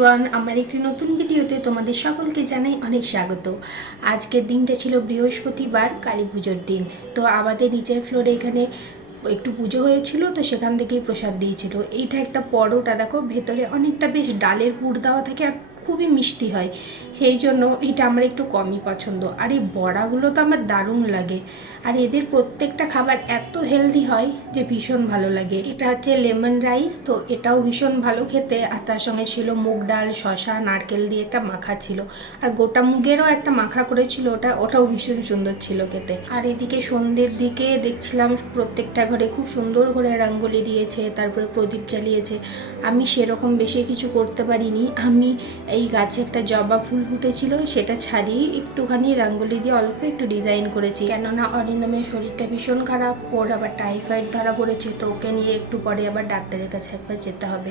Everyone, আমার একটি নতুন ভিডিওতে তোমাদের সকলকে জানাই অনেক স্বাগত। আজকের দিনটা ছিল বৃহস্পতিবার, কালী পুজোর দিন। তো আমাদের নিচের ফ্লোরে এখানে একটু পুজো হয়েছিল, তো সেখান থেকেই প্রসাদ দিয়েছিল। এইটা একটা পরোটা, দেখো ভেতরে অনেকটা বেশ ডালের পুর দেওয়া থাকে আর খুবই মিষ্টি হয়, সেই জন্য এটা আমার একটু কমই পছন্দ। আর এই বড়াগুলো তো আমার দারুণ লাগে, আর এদের প্রত্যেকটা খাবার এত হেলদি হয় যে ভীষণ ভালো লাগে। এটা হচ্ছে লেমন রাইস, তো এটাও ভীষণ ভালো খেতে। আর তার সঙ্গে ছিল মুগ ডাল, শসা, নারকেল দিয়ে একটা মাখা ছিল, আর গোটা মুগেরও একটা মাখা করেছিল, ওটাও ভীষণ সুন্দর ছিল খেতে। আর এদিকে সন্ধ্যের দিকে দেখছিলাম প্রত্যেকটা ঘরে খুব সুন্দর করে রঙ্গোলি দিয়েছে, তারপরে প্রদীপ জ্বালিয়েছে। আমি সেরকম বেশি কিছু করতে পারিনি। আমি এই গাছে একটা জবা ফুল ফুটেছিল, সেটা ছাড়িয়ে একটুখানি রঙ্গোলি দিয়ে অল্প একটু ডিজাইন করেছি, কেননা অরিন্দমের শরীরটা ভীষণ খারাপ, ওর আবার টাইফয়েড ধরা পড়েছে, তো ওকে নিয়ে একটু পরে আবার ডাক্তারের কাছে একবার যেতে হবে।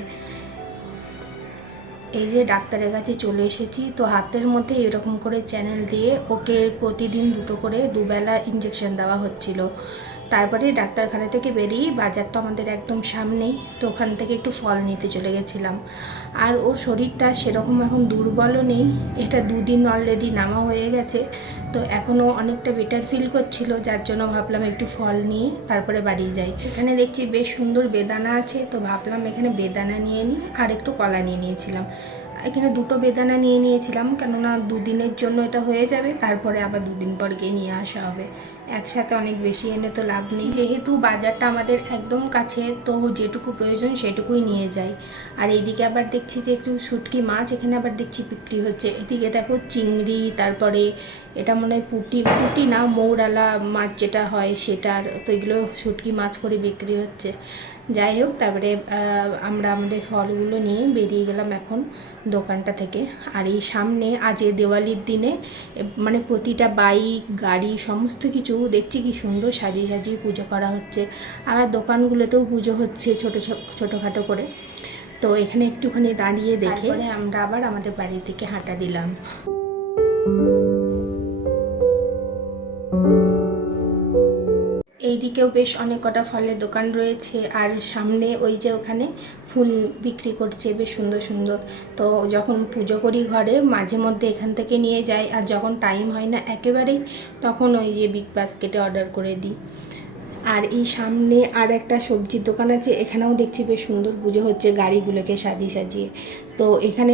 এই যে ডাক্তারের কাছে চলে এসেছি, তো হাতের মধ্যে এরকম করে চ্যানেল দিয়ে ওকে প্রতিদিন দুটো করে দুবেলা ইঞ্জেকশন দেওয়া হচ্ছিল। তারপরে ডাক্তারখানা থেকে বেরিয়ে, বাজার তো আমাদের একদম সামনেই, তো ওখান থেকে একটু ফল নিতে চলে গেছিলাম। আর ওর শরীরটা সেরকম এখন দুর্বলও নেই, এটা 2 দিন অলরেডি নামা হয়ে গেছে, তো এখনও অনেকটা বেটার ফিল করছিল, যার জন্য ভাবলাম একটু ফল নিয়ে তারপরে বাড়ি যাই। এখানে দেখছি বেশ সুন্দর বেদানা আছে, তো ভাবলাম এখানে বেদানা নিয়ে নিই, আর একটু কলা নিয়ে নিয়েছিলাম। এখানে 2টো বেদানা নিয়ে নিয়েছিলাম, কেননা 2 দিনের জন্য এটা হয়ে যাবে, তারপরে আবার 2 দিন পর গিয়ে নিয়ে আসা হবে। একসাথে অনেক বেশি এনে তো লাভ নেই, যেহেতু বাজারটা আমাদের একদম কাছে, তো যেটুকু প্রয়োজন সেটুকুই নিয়ে যাই। আর এইদিকে আবার দেখছি যে একটু শুটকি মাছ এখানে আবার দেখছি বিক্রি হচ্ছে। এদিকে দেখো চিংড়ি, তারপরে এটা মনে হয় পুঁটি পুঁটি না, মৌরালা মাছ যেটা হয় সেটার, তো এগুলো শুটকি মাছ করে বিক্রি হচ্ছে। যাই হোক, তারপরে আমরা আমাদের ফলগুলো নিয়ে বেরিয়ে গেলাম এখন দোকানটা থেকে। আর এই সামনে আজ দেওয়ালির দিনে মানে প্রতিটা বাইক, গাড়ি, সমস্ত কিছু দেখছি কি সুন্দর সাজিয়ে সাজিয়ে পুজো করা হচ্ছে। আবার দোকানগুলোতেও পুজো হচ্ছে ছোটোখাটো করে। তো এখানে একটুখানি দাঁড়িয়ে দেখে আমরা আবার আমাদের বাড়ির দিকে হাঁটা দিলাম। এই দিকেও বেশ অনেক কটা ফলের দোকান রয়েছে, আর সামনে ওই যে ওখানে ফুল বিক্রি করছে বেশ সুন্দর সুন্দর। তো যখন পুজো করি ঘরে, মাঝে মধ্যে এখান থেকে নিয়ে যাই, আর যখন টাইম হয় না একেবারেই, তখন ওই যে বিগ বাস্কেটে অর্ডার করে দিই। আর এই সামনে আর একটা সবজির দোকান আছে, এখানেও দেখছি বেশ সুন্দর পুজো হচ্ছে গাড়িগুলোকে সাজিয়ে সাজিয়ে। তো এখানে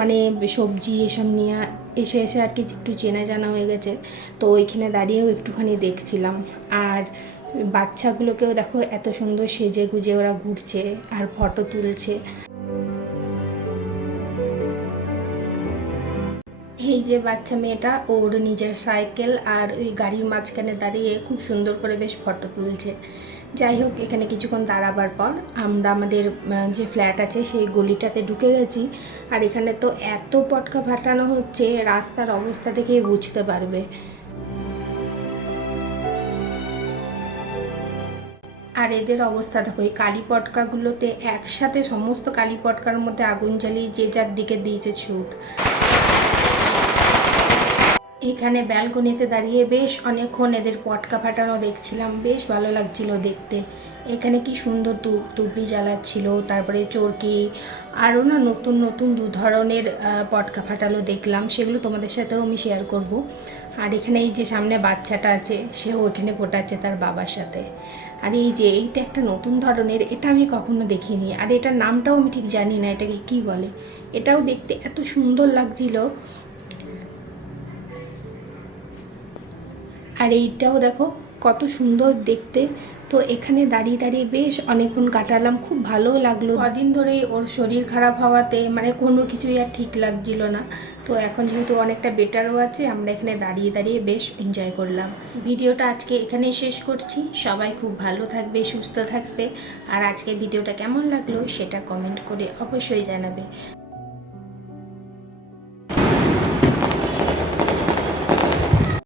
মানে সবজি এসব নিয়ে এসে এসে আর কি একটু চেনা জানা হয়ে গেছে, তো ওইখানে দাঁড়িয়েও একটুখানি দেখছিলাম। আর বাচ্চাগুলোকেও দেখো এত সুন্দর সেজে গুজে ওরা ঘুরছে আর ফটো তুলছে। এই যে বাচ্চা মেয়েটা, ওর নিজের সাইকেল আর ওই গাড়ির মাঝখানে দাঁড়িয়ে খুব সুন্দর করে বেশ ফটো তুলছে। যাই হোক, এখানে কিছুক্ষণ দাঁড়াবার পর আমরা আমাদের যে ফ্ল্যাট আছে সেই গলিটাতে ঢুকে গেছি। আর এখানে তো এত পটকা ফাটানো হচ্ছে, রাস্তার অবস্থা থেকেই বুঝতে পারবে। আর এদের অবস্থা দেখো, এই কালী পটকাগুলোতে একসাথে সমস্ত কালী পটকার মধ্যে আগুন জ্বালিয়ে যে যার দিকে দিয়েছে ছুট। এখানে ব্যালকনিতে দাঁড়িয়ে বেশ অনেকক্ষণ এদের পটকা ফাটানো দেখছিলাম, বেশ ভালো লাগছিল দেখতে। এখানে কি সুন্দর তুবড়ি জ্বালাচ্ছিল, তারপরে চরকি, আরও না নতুন নতুন 2 ধরনের পটকা ফাটালো দেখলাম, সেগুলো তোমাদের সাথেও আমি শেয়ার করব। আর এখানে এই যে সামনে বাচ্চাটা আছে, সেও এখানে ফোটাচ্ছে তার বাবার সাথে। আর এই যে এইটা একটা নতুন ধরনের, এটা আমি কখনো দেখিনি, আর এটার নামটাও আমি ঠিক জানি না এটাকে কি বলে। এটাও দেখতে এত সুন্দর লাগছিল। আর এইটাও দেখো কত সুন্দর দেখতে। তো এখানে দাঁড়িয়ে দাঁড়িয়ে বেশ অনেকক্ষণ কাটালাম, খুব ভালোও লাগলো। কদিন ধরেই ওর শরীর খারাপ হওয়াতে মানে কোনো কিছুই আর ঠিক লাগছিল না, তো এখন যেহেতু অনেকটা বেটারও আছে, আমরা এখানে দাঁড়িয়ে দাঁড়িয়ে বেশ এনজয় করলাম। ভিডিওটা আজকে এখানেই শেষ করছি। সবাই খুব ভালো থাকবে, সুস্থ থাকবে, আর আজকে ভিডিওটা কেমন লাগলো সেটা কমেন্ট করে অবশ্যই জানাবে।